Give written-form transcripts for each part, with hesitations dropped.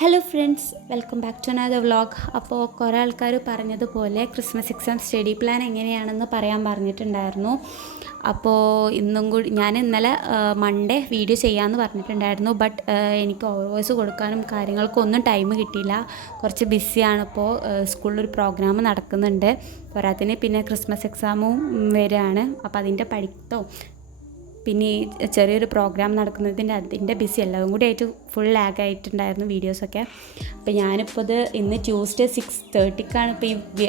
Hello friends, welcome back to another vlog. അപ്പോൾ കുറേ ആൾക്കാർ പറഞ്ഞതുപോലെ ക്രിസ്മസ് എക്സാം സ്റ്റഡി പ്ലാൻ എങ്ങനെയാണെന്ന് പറയാൻ പറഞ്ഞിട്ടുണ്ടായിരുന്നു. അപ്പോൾ ഇന്നും കൂടി ഞാൻ ഇന്നലെ മൺഡേ വീഡിയോ ചെയ്യാമെന്ന് പറഞ്ഞിട്ടുണ്ടായിരുന്നു. ബട്ട് എനിക്ക് ഓവർ വോയിസ് കൊടുക്കാനും കാര്യങ്ങൾക്കൊന്നും ടൈം കിട്ടിയില്ല. കുറച്ച് ബിസിയാണ്. ഇപ്പോൾ സ്കൂളിലൊരു പ്രോഗ്രാം നടക്കുന്നുണ്ട്. പോരാത്തിന് പിന്നെ ക്രിസ്മസ് എക്സാമും വരികയാണ്. അപ്പോൾ അതിൻ്റെ പഠിത്തവും പിന്നെ ഈ ചെറിയൊരു പ്രോഗ്രാം നടക്കുന്നതിൻ്റെ അതിൻ്റെ ബിസി എല്ലാം കൂടി ആയിട്ട് ഫുൾ ലാഗായിട്ടുണ്ടായിരുന്നു വീഡിയോസൊക്കെ. അപ്പോൾ ഞാനിപ്പോൾ ഇത് ഇന്ന് ട്യൂസ്ഡേ 6:30ക്കാണ് ഇപ്പോൾ ഈ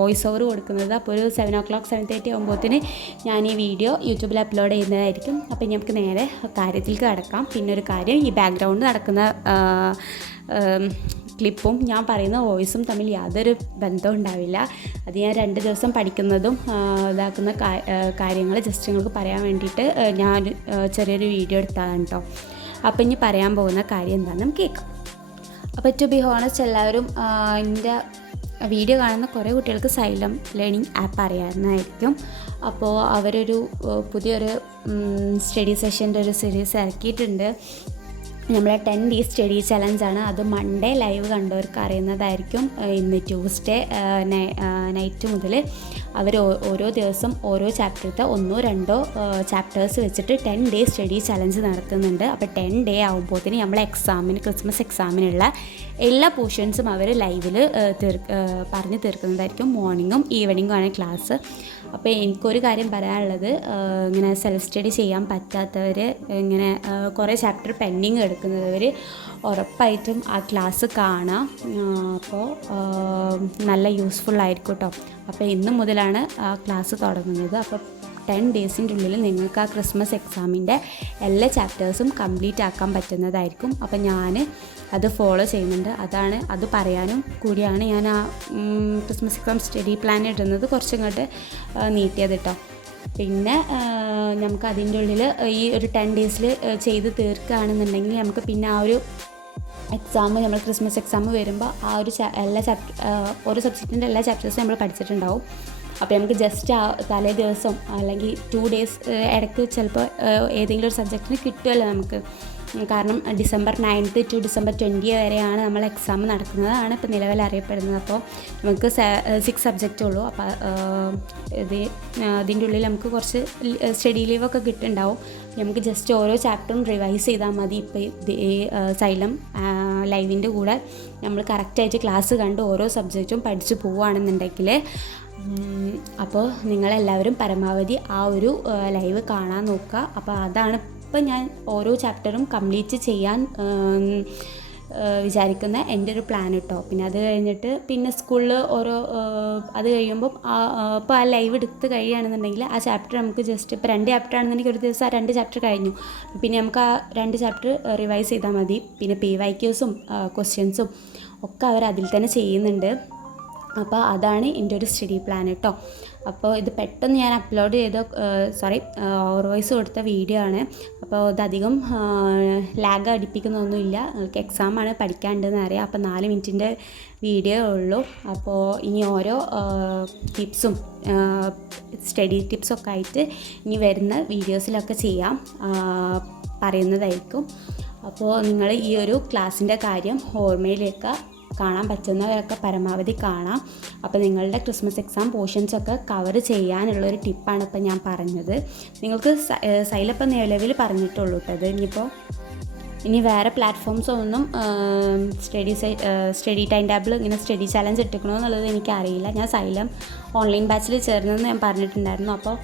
വോയിസ് ഓവർ കൊടുക്കുന്നത്. അപ്പോൾ ഒരു 7 o'clock 7:30 ആകുമ്പോഴത്തേന് ഞാൻ ഈ വീഡിയോ യൂട്യൂബിൽ അപ്ലോഡ് ചെയ്യുന്നതായിരിക്കും. അപ്പോൾ നമുക്ക് നേരെ കാര്യത്തിലേക്ക് കടക്കാം. പിന്നെ ഒരു കാര്യം, ഈ ബാക്ക്ഗ്രൗണ്ട് നടക്കുന്ന ക്ലിപ്പും ഞാൻ പറയുന്ന വോയിസും തമ്മിൽ യാതൊരു ബന്ധവും ഉണ്ടാവില്ല. അത് ഞാൻ 2 ദിവസം പഠിക്കുന്നതും ഇതാക്കുന്ന കാര്യങ്ങൾ ജസ്റ്റ് നിങ്ങൾക്ക് പറയാൻ വേണ്ടിയിട്ട് ഞാൻ ചെറിയൊരു വീഡിയോ എടുത്തതാണ് കേട്ടോ. അപ്പോൾ ഇനി പറയാൻ പോകുന്ന കാര്യം എന്താണെന്ന് നമുക്ക് കേൾക്കാം. അപ്പോൾ ടു ബി ഹോണസ്റ്റ്, എല്ലാവരും എൻ്റെ വീഡിയോ കാണുന്ന കുറേ കുട്ടികൾക്ക് സൈലം ലേണിംഗ് ആപ്പ് അറിയാവുന്നതായിരിക്കും. അപ്പോൾ അവരൊരു പുതിയൊരു സ്റ്റഡി സെഷൻ്റെ ഒരു സീരീസ് ഇറക്കിയിട്ടുണ്ട്. നമ്മളെ 10 days സ്റ്റഡി ചലഞ്ചാണ്. അത് മൺഡേ ലൈവ് കണ്ടവർക്ക് അറിയുന്നതായിരിക്കും. ഇന്ന് ട്യൂസ്ഡേ നൈറ്റ് മുതൽ അവർ ഓരോ ദിവസം ഓരോ ചാപ്റ്ററത്തെ 1-2 ചാപ്റ്റേഴ്സ് വെച്ചിട്ട് 10 days സ്റ്റഡി ചലഞ്ച് നടത്തുന്നുണ്ട്. അപ്പോൾ 10 day ആകുമ്പോഴത്തേന് നമ്മളെ ക്രിസ്മസ് എക്സാമിനുള്ള എല്ലാ പോർഷൻസും അവർ ലൈവിൽ പറഞ്ഞു തീർക്കുന്നതായിരിക്കും. മോർണിംഗും ഈവനിങ്ങും ആണ് ക്ലാസ്. അപ്പോൾ എനിക്കൊരു കാര്യം പറയാനുള്ളത്, ഇങ്ങനെ സെൽഫ് സ്റ്റഡി ചെയ്യാൻ പറ്റാത്തവർ, ഇങ്ങനെ കുറേ ചാപ്റ്റർ പെൻഡിങ് എടുക്കുന്നവർ ഉറപ്പായിട്ടും ആ ക്ലാസ് കാണാം. അപ്പോൾ നല്ല യൂസ്ഫുള്ളായിരിക്കും കേട്ടോ. അപ്പോൾ ഇന്ന് മുതലാണ് ആ ക്ലാസ് തുടങ്ങുന്നത്. അപ്പോൾ 10 daysൻ്റെ ഉള്ളിൽ നിങ്ങൾക്ക് ആ ക്രിസ്മസ് എക്സാമിൻ്റെ എല്ലാ ചാപ്റ്റേഴ്സും കംപ്ലീറ്റ് ആക്കാൻ പറ്റുന്നതായിരിക്കും. അപ്പോൾ ഞാൻ അത് ഫോളോ ചെയ്യുന്നുണ്ട്. അത് പറയാനും കൂടിയാണ് ഞാൻ ആ ക്രിസ്മസ് എക്സാം സ്റ്റഡി പ്ലാൻ ഇടുന്നത് കുറച്ചിങ്ങോട്ട് നീട്ടിയത് കേട്ടോ. പിന്നെ നമുക്ക് അതിൻ്റെ ഉള്ളിൽ ഈ ഒരു 10 days ചെയ്ത് തീർക്കുകയാണെന്നുണ്ടെങ്കിൽ നമുക്ക് പിന്നെ ആ ഒരു എക്സാം, നമ്മൾ ക്രിസ്മസ് എക്സാം വരുമ്പോൾ ആ ഒരു ഓരോ സബ്ജക്റ്റിൻ്റെ എല്ലാ ചാപ്റ്റേഴ്സും നമ്മൾ പഠിച്ചിട്ടുണ്ടാവും. അപ്പോൾ നമുക്ക് ജസ്റ്റ് ആ തലേ ദിവസം അല്ലെങ്കിൽ 2 days ഇടയ്ക്ക് ചിലപ്പോൾ ഏതെങ്കിലും ഒരു സബ്ജക്റ്റിന് കിട്ടുമല്ലോ നമുക്ക്. കാരണം December 9th to December 20 വരെയാണ് നമ്മൾ എക്സാം നടക്കുന്നതാണ് ഇപ്പോൾ നിലവിൽ അറിയപ്പെടുന്നത്. അപ്പോൾ നമുക്ക് 6 സബ്ജക്റ്റ് ഉള്ളൂ. അപ്പോൾ അതിൻ്റെ ഉള്ളിൽ നമുക്ക് കുറച്ച് സ്റ്റഡി ലീവൊക്കെ കിട്ടുന്നുണ്ടാവും. നമുക്ക് ജസ്റ്റ് ഓരോ ചാപ്റ്ററും റിവൈസ് ചെയ്താൽ മതി. ഇപ്പോൾ ഈ സൈലം ലൈവിൻ്റെ കൂടെ നമ്മൾ കറക്റ്റായിട്ട് ക്ലാസ് കണ്ട് ഓരോ സബ്ജക്റ്റും പഠിച്ചു പോവുകയാണെന്നുണ്ടെങ്കിൽ, അപ്പോൾ നിങ്ങളെല്ലാവരും പരമാവധി ആ ഒരു ലൈവ് കാണാൻ നോക്കുക. അപ്പോൾ അതാണ് ഇപ്പം ഞാൻ ഓരോ ചാപ്റ്ററും കംപ്ലീറ്റ് ചെയ്യാൻ വിചാരിക്കുന്ന എൻ്റെ ഒരു പ്ലാൻ കേട്ടോ. പിന്നെ അത് കഴിഞ്ഞിട്ട് പിന്നെ സ്കൂളിൽ അത് കഴിയുമ്പം ഇപ്പോൾ ആ ലൈവ് എടുത്ത് കഴിയുകയാണെന്നുണ്ടെങ്കിൽ ആ ചാപ്റ്റർ നമുക്ക് ജസ്റ്റ് ഇപ്പോൾ 2 ചാപ്റ്റർ ആണെന്നുണ്ടെങ്കിൽ ഒരു ദിവസം ആ 2 ചാപ്റ്റർ കഴിഞ്ഞു. പിന്നെ നമുക്ക് ആ 2 ചാപ്റ്റർ റിവൈസ് ചെയ്താൽ മതി. പിന്നെ PYQസും ക്വസ്റ്റ്യൻസും ഒക്കെ അവർ അതിൽ തന്നെ ചെയ്യുന്നുണ്ട്. അപ്പോൾ അതാണ് എൻ്റെ ഒരു സ്റ്റഡി പ്ലാൻ കേട്ടോ. അപ്പോൾ ഇത് പെട്ടെന്ന് ഞാൻ അപ്ലോഡ് ചെയ്ത ഓവർ വോയിസ് കൊടുത്ത വീഡിയോ ആണ്. അപ്പോൾ ഇതധികം ലാഗ് അടിപ്പിക്കുന്നൊന്നുമില്ല. നിങ്ങൾക്ക് എക്സാമാണ് പഠിക്കാനുണ്ടെന്ന് അറിയാം. അപ്പോൾ 4 മിനിറ്റിൻ്റെ വീഡിയോ ഉള്ളൂ. അപ്പോൾ ഇനി ഓരോ ടിപ്സും സ്റ്റഡി ടിപ്സൊക്കെ ആയിട്ട് ഇനി വരുന്ന വീഡിയോസിലൊക്കെ പറയുന്നതായിരിക്കും. അപ്പോൾ നിങ്ങൾ ഈ ഒരു ക്ലാസ്സിൻ്റെ കാര്യം ഓർമ്മയിലേക്ക് കാണാൻ പറ്റുന്നവരൊക്കെ പരമാവധി കാണാം. അപ്പോൾ നിങ്ങളുടെ ക്രിസ്മസ് എക്സാം പോർഷൻസൊക്കെ കവർ ചെയ്യാനുള്ളൊരു ടിപ്പാണ് ഇപ്പോൾ ഞാൻ പറഞ്ഞത്. നിങ്ങൾക്ക് സൈലപ്പം നിലവിൽ പറഞ്ഞിട്ടുള്ളൂ കേട്ടോ. ഇനി വേറെ പ്ലാറ്റ്ഫോംസൊന്നും സ്റ്റഡി ടൈം ടേബിൾ ഇങ്ങനെ സ്റ്റഡി ചലഞ്ച് ഇട്ടിക്കണോ എന്നുള്ളത് എനിക്കറിയില്ല. ഞാൻ സൈലം ഓൺലൈൻ ബാച്ചിൽ ചേർന്നതെന്ന് ഞാൻ പറഞ്ഞിട്ടുണ്ടായിരുന്നു. അപ്പോൾ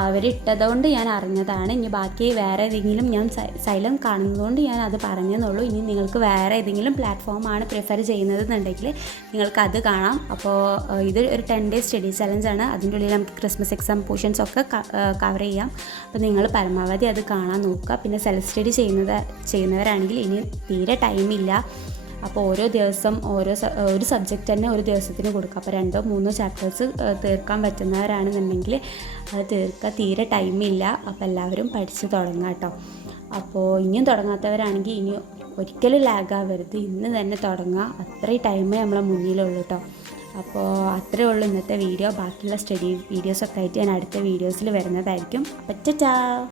അവരിട്ടതുകൊണ്ട് ഞാൻ അറിഞ്ഞതാണ്. ഇനി ബാക്കി വേറെ ഏതെങ്കിലും, ഞാൻ സൈലം കാണുന്നതുകൊണ്ട് ഞാൻ അത് പറഞ്ഞെന്നുള്ളൂ. ഇനി നിങ്ങൾക്ക് വേറെ ഏതെങ്കിലും പ്ലാറ്റ്ഫോമാണ് പ്രിഫർ ചെയ്യുന്നതെന്നുണ്ടെങ്കിൽ നിങ്ങൾക്ക് അത് കാണാം. അപ്പോൾ ഇത് ഒരു 10 days സ്റ്റഡി ചലഞ്ചാണ്. അതിൻ്റെ ഉള്ളിൽ നമുക്ക് ക്രിസ്മസ് എക്സാം പോർഷൻസൊക്കെ കവർ ചെയ്യാം. അപ്പോൾ നിങ്ങൾ പരമാവധി അത് കാണാൻ നോക്കുക. പിന്നെ സെൽഫ് സ്റ്റഡി ചെയ്യുന്നവരാണെങ്കിൽ ഇനി തീരെ ടൈമില്ല. അപ്പോൾ ഓരോ ദിവസം ഒരു സബ്ജക്റ്റ് തന്നെ ഒരു ദിവസത്തിന് കൊടുക്കുക. അപ്പോൾ 2-3 ചാപ്റ്റേഴ്സ് തീർക്കാൻ പറ്റുന്നവരാണെന്നുണ്ടെങ്കിൽ അത് തീർക്കാൻ തീരെ ടൈമില്ല. അപ്പോൾ എല്ലാവരും പഠിച്ച് തുടങ്ങുക കേട്ടോ. അപ്പോൾ ഇനിയും തുടങ്ങാത്തവരാണെങ്കിൽ ഇനി ഒരിക്കലും ലാഗാവരുത്, ഇന്ന് തന്നെ തുടങ്ങുക. അത്രയും ടൈമേ നമ്മളെ മുന്നിലുള്ളൂ കേട്ടോ. അപ്പോൾ അത്രയേ ഉള്ളൂ ഇന്നത്തെ വീഡിയോ. ബാക്കിയുള്ള സ്റ്റഡി വീഡിയോസൊക്കെ ആയിട്ട് ഞാൻ അടുത്ത വീഡിയോസിൽ വരുന്നതായിരിക്കും. അപ്പോൾ ടാറ്റാ.